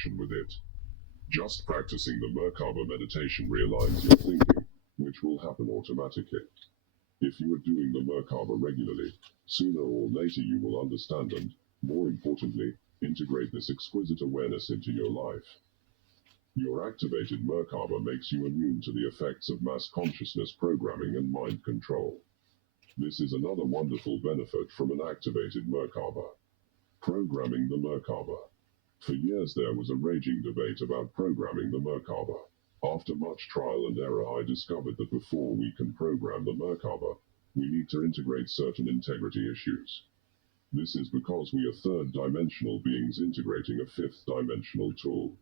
connection with it. Just practicing the merkaba meditation realigns your thinking, which will happen automatically. If you are doing the merkaba regularly, sooner or later you will understand and, more importantly, integrate this exquisite awareness into your life. Your activated merkaba makes you immune to the effects of mass consciousness programming and mind control. This is another wonderful benefit from an activated merkaba. Programming the merkaba. For years there was a raging debate about programming the merkaba. After much trial and error, I discovered that before we can program the merkaba, we need to integrate certain integrity issues. This is because we are third-dimensional beings integrating a fifth-dimensional tool.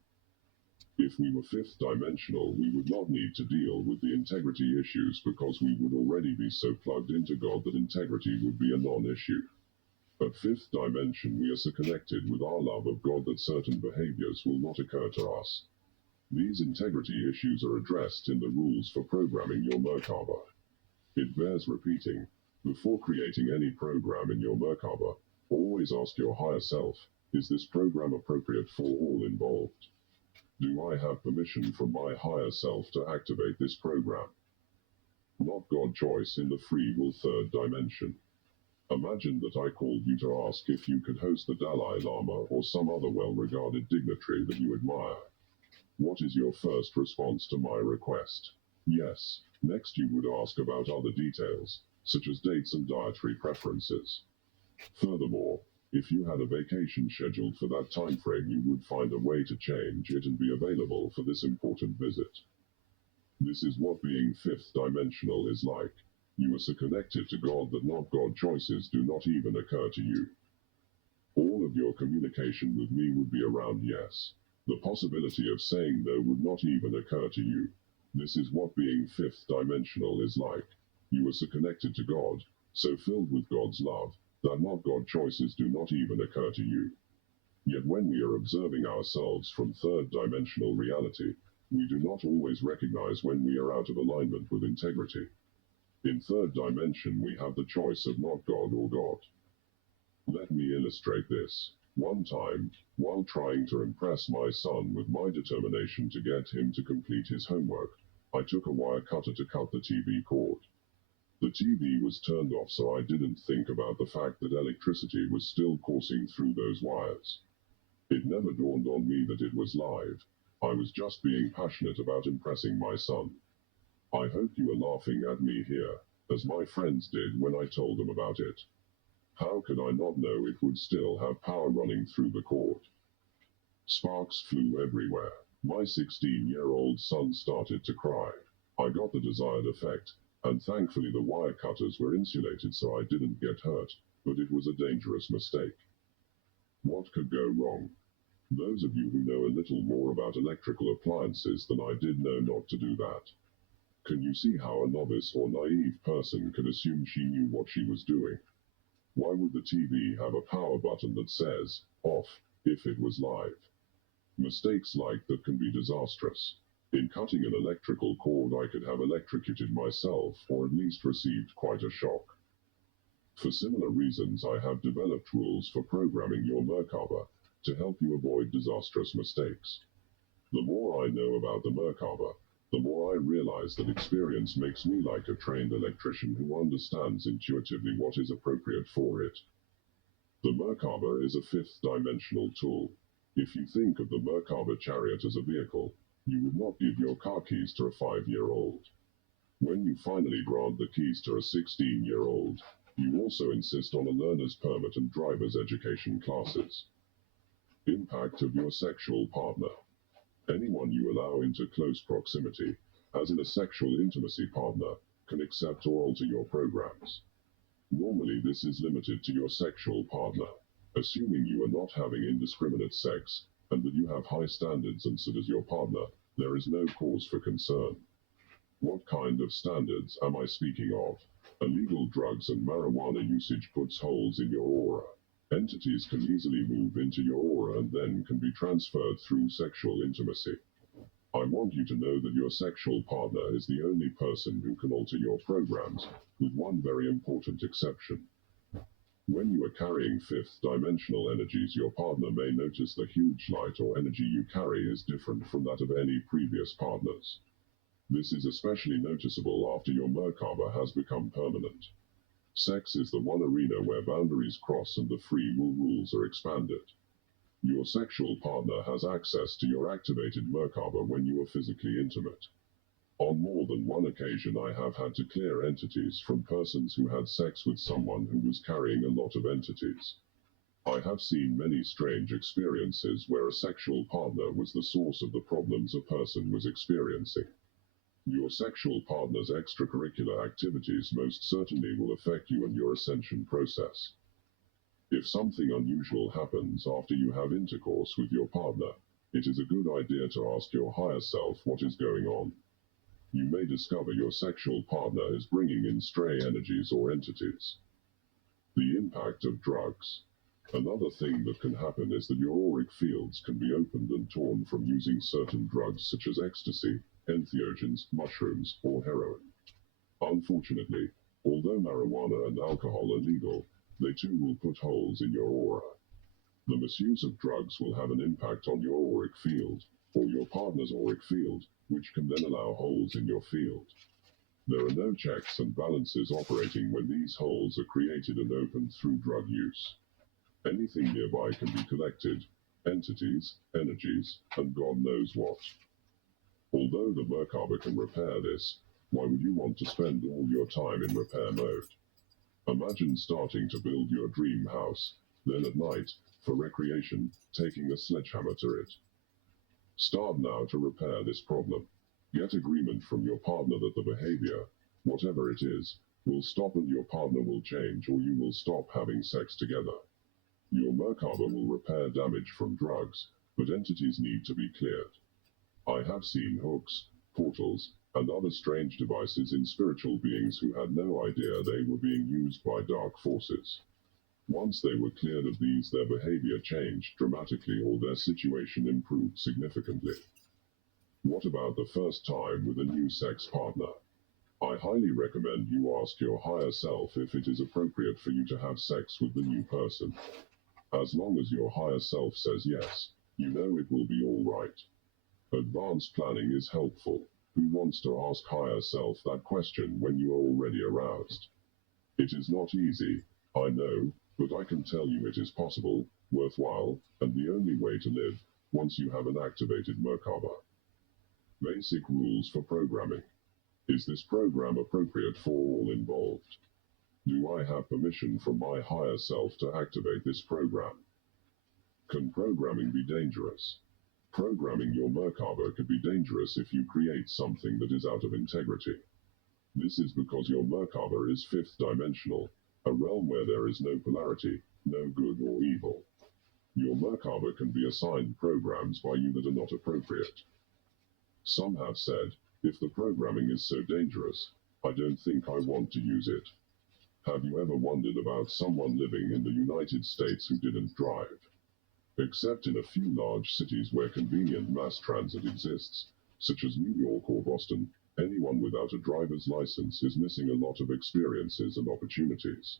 If we were fifth-dimensional, we would not need to deal with the integrity issues because we would already be so plugged into God that integrity would be a non-issue. At fifth dimension, we are so connected with our love of God that certain behaviors will not occur to us. These integrity issues are addressed in the rules for programming your merkaba. It bears repeating, before creating any program in your merkaba, always ask your higher self, is this program appropriate for all involved? Do I have permission from my higher self to activate this program? Not God choice in the free will third dimension. Imagine that I called you to ask if you could host the Dalai Lama or some other well-regarded dignitary that you admire. What is your first response to my request? Yes. Next you would ask about other details, such as dates and dietary preferences. Furthermore, if you had a vacation scheduled for that time frame, you would find a way to change it and be available for this important visit. This is what being fifth dimensional is like. You are so connected to God that not God choices do not even occur to you. All of your communication with me would be around yes. The possibility of saying no would not even occur to you. This is what being fifth dimensional is like. You are so connected to God, so filled with God's love, that not God choices do not even occur to you. Yet when we are observing ourselves from third dimensional reality, we do not always recognize when we are out of alignment with integrity. In third dimension we have the choice of not God or God. Let me illustrate this. One time, while trying to impress my son with my determination to get him to complete his homework, I took a wire cutter to cut the TV cord. The TV was turned off, so I didn't think about the fact that electricity was still coursing through those wires. It never dawned on me that it was live. I was just being passionate about impressing my son. I hope you are laughing at me here, as my friends did when I told them about it. How could I not know it would still have power running through the cord? Sparks flew everywhere. My 16-year-old son started to cry. I got the desired effect, and thankfully the wire cutters were insulated so I didn't get hurt, but it was a dangerous mistake. What could go wrong? Those of you who know a little more about electrical appliances than I did know not to do that. Can you see how a novice or naive person could assume she knew what she was doing? Why would the TV have a power button that says, off, if it was live? Mistakes like that can be disastrous. In cutting an electrical cord I could have electrocuted myself or at least received quite a shock. For similar reasons I have developed rules for programming your merkaba to help you avoid disastrous mistakes. The more I know about the merkaba, the more I realize that experience makes me like a trained electrician who understands intuitively what is appropriate for it. The merkaba is a fifth-dimensional tool. If you think of the merkaba chariot as a vehicle, you would not give your car keys to a 5-year-old. When you finally grant the keys to a 16-year-old, you also insist on a learner's permit and driver's education classes. Impact of your sexual partner. Anyone you allow into close proximity, as in a sexual intimacy partner, can accept or alter your programs. Normally this is limited to your sexual partner, assuming you are not having indiscriminate sex, and that you have high standards and so does your partner, there is no cause for concern. What kind of standards am I speaking of? Illegal drugs and marijuana usage puts holes in your aura. Entities can easily move into your aura and then can be transferred through sexual intimacy. I want you to know that your sexual partner is the only person who can alter your programs, with one very important exception. When you are carrying fifth-dimensional energies, your partner may notice the huge light or energy you carry is different from that of any previous partners. This is especially noticeable after your merkaba has become permanent. Sex is the one arena where boundaries cross and the free will rules are expanded. Your sexual partner has access to your activated merkaba when you are physically intimate. On more than one occasion I have had to clear entities from persons who had sex with someone who was carrying a lot of entities. I have seen many strange experiences where a sexual partner was the source of the problems a person was experiencing. Your sexual partner's extracurricular activities most certainly will affect you and your ascension process. If something unusual happens after you have intercourse with your partner, it is a good idea to ask your higher self what is going on. You may discover your sexual partner is bringing in stray energies or entities. The impact of drugs. Another thing that can happen is that your auric fields can be opened and torn from using certain drugs such as ecstasy, entheogens, mushrooms, or heroin. Unfortunately, although marijuana and alcohol are legal, they too will put holes in your aura. The misuse of drugs will have an impact on your auric field, or your partner's auric field, which can then allow holes in your field. There are no checks and balances operating when these holes are created and opened through drug use. Anything nearby can be collected, entities, energies, and God knows what. Although the merkaba can repair this, why would you want to spend all your time in repair mode? Imagine starting to build your dream house, then at night, for recreation, taking a sledgehammer to it. Start now to repair this problem. Get agreement from your partner that the behavior, whatever it is, will stop and your partner will change, or you will stop having sex together. Your merkaba will repair damage from drugs, but entities need to be cleared. I have seen hooks, portals, and other strange devices in spiritual beings who had no idea they were being used by dark forces. Once they were cleared of these, their behavior changed dramatically or their situation improved significantly. What about the first time with a new sex partner? I highly recommend you ask your higher self if it is appropriate for you to have sex with the new person. As long as your higher self says yes, you know it will be all right. Advanced planning is helpful. Who wants to ask higher self that question when you are already aroused? It is not easy, I know, but I can tell you it is possible, worthwhile, and the only way to live, once you have an activated merkaba. Basic rules for programming. Is this program appropriate for all involved? Do I have permission from my higher self to activate this program? Can programming be dangerous? Programming your merkaba could be dangerous if you create something that is out of integrity. This is because your merkaba is fifth dimensional, a realm where there is no polarity, no good or evil. Your merkaba can be assigned programs by you that are not appropriate. Some have said, if the programming is so dangerous, I don't think I want to use it. Have you ever wondered about someone living in the United States who didn't drive? Except in a few large cities where convenient mass transit exists, such as New York or Boston, anyone without a driver's license is missing a lot of experiences and opportunities.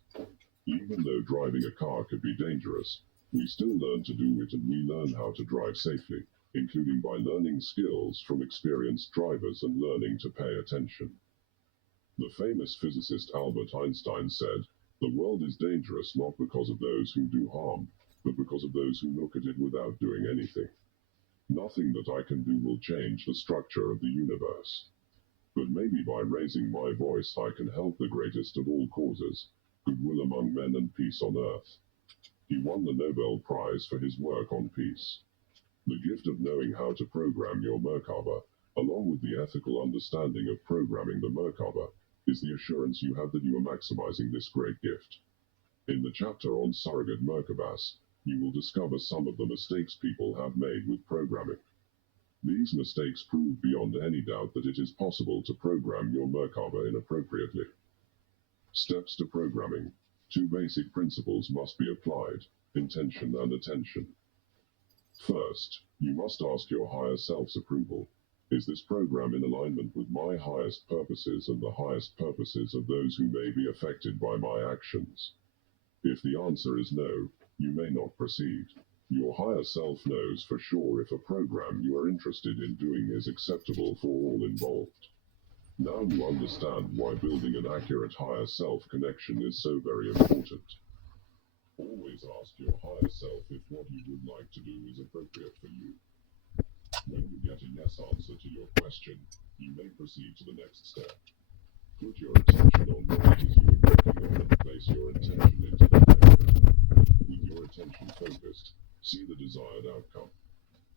Even though driving a car could be dangerous, we still learn to do it, and we learn how to drive safely, including by learning skills from experienced drivers and learning to pay attention. The famous physicist Albert Einstein said, "The world is dangerous not because of those who do harm, but because of those who look at it without doing anything. Nothing that I can do will change the structure of the universe. But maybe by raising my voice I can help the greatest of all causes, goodwill among men and peace on earth." He won the Nobel Prize for his work on peace. The gift of knowing how to program your merkaba, along with the ethical understanding of programming the merkaba, is the assurance you have that you are maximizing this great gift. In the chapter on surrogate merkabas, you will discover some of the mistakes people have made with programming. These mistakes prove beyond any doubt that it is possible to program your merkaba inappropriately. Steps to programming. 2 basic principles must be applied: intention and attention. First, you must ask your higher self's approval. Is this program in alignment with my highest purposes and the highest purposes of those who may be affected by my actions? If the answer is no, you may not proceed. Your higher self knows for sure if a program you are interested in doing is acceptable for all involved. Now you understand why building an accurate higher self connection is so very important. Always ask your higher self if what you would like to do is appropriate for you. When you get a yes answer to your question, you may proceed to the next step. Put your attention on what it is you are working on and place your intention into that area. With your attention focused, see the desired outcome.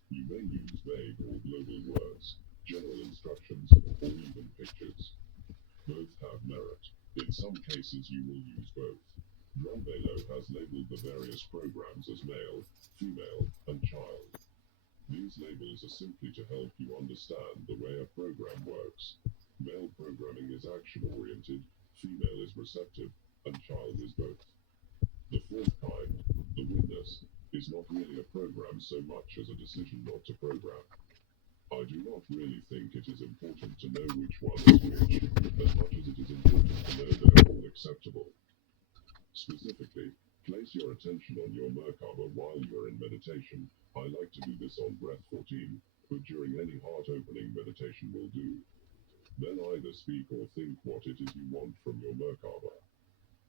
You may use vague or global words, general instructions, or even pictures. Both have merit. In some cases you will use both. Drumbelo has labeled the various programs as male, female, and child. These labels are simply to help you understand the way a program works. Male programming is action-oriented, female is receptive, and child is both. The fourth kind, the witness, is not really a program so much as a decision not to program. I do not really think it is important to know which one is which, as much as it is important to know they are all acceptable. Specifically, place your attention on your merkaba while you are in meditation. I like to do this on breath 14, but during any heart-opening meditation will do. Then either speak or think what it is you want from your merkaba.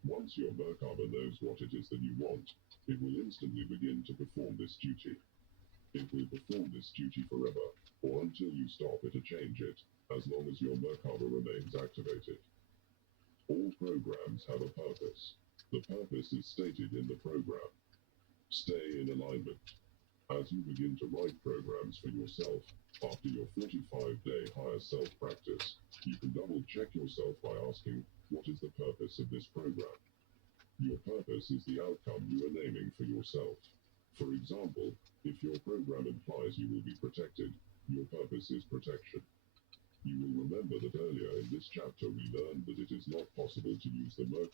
Once your merkaba knows what it is that you want, it will instantly begin to perform this duty. It will perform this duty forever, or until you stop it or change it, as long as your merkaba remains activated. All programs have a purpose. The purpose is stated in the program. Stay in alignment. As you begin to write programs for yourself, after your 45-day higher self practice, you can double-check yourself by asking, what is the purpose of this program? Your purpose is the outcome you are naming for yourself. For example, if your program implies you will be protected, your purpose is protection. You will remember that earlier in this chapter we learned that it is not possible to use the merkaba